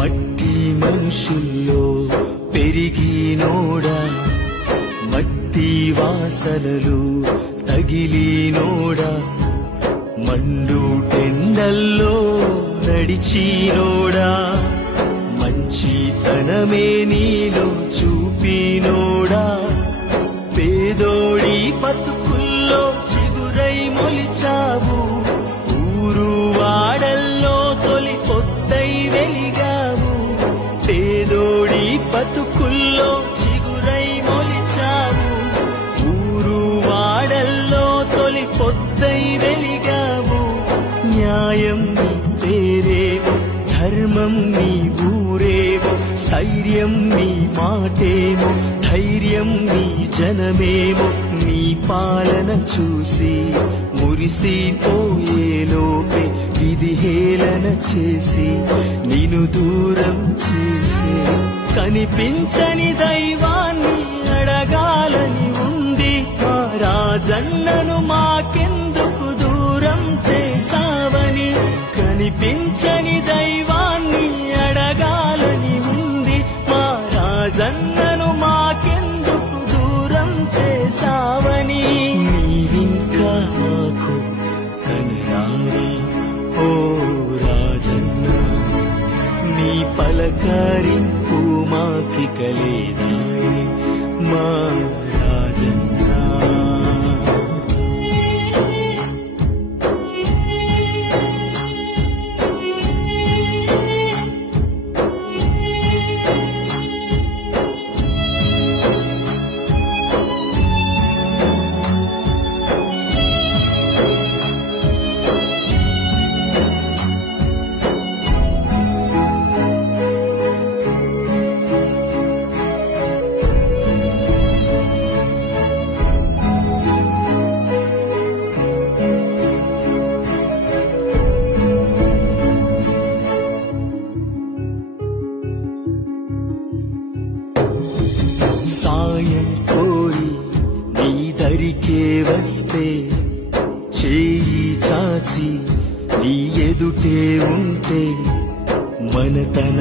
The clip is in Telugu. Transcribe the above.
మట్టి మనుషుల్లో పెరిగినోడా, మట్టి వాసనలు తగిలినోడా, మండు టెండల్లో నడిచినోడా, మంచితనమే నీలో చూపినోడా, పేదోడి బతుకుల్లో చిగురై మొలిచావు, ఊరు వాడల్లో తొలి పొద్దై వెలిగావు, పేదోడి బతుకుల్లో చిగురై మొలిచావు, ఊరు వాడల్లో తొలి పొద్దై వెలిగావు, న్యాయం నీ పేరేమో, ధర్మం నీ ఊరేమో, స్థైర్యం నీ మాటేమో, ధైర్యం నీ జనమేమో, నీ పాలన చూసి మురిసిపోయేలోపే విధిహేళన చేసి నిన్ను దూరం చేసే, కనిపించని దైవాన్ని అడగాలని ఉంది, మా రాజన్నను మాకెందుకు దూరం చేసావని, కనిపించని దైవాన్ని అడగాలని ఉంది, మా రాజన్నను మాకెందుకు దూరం చేసావని, నీవింకా మాకు కనరావా ఓ రాజన్న, నీ పలకరింపు మాకిక లేదాయే మా రాజన్న. సాయం కోరి నీ దరికే వస్తే, చేయి చాచి నీ ఎదుటే ఉంటే, మనతన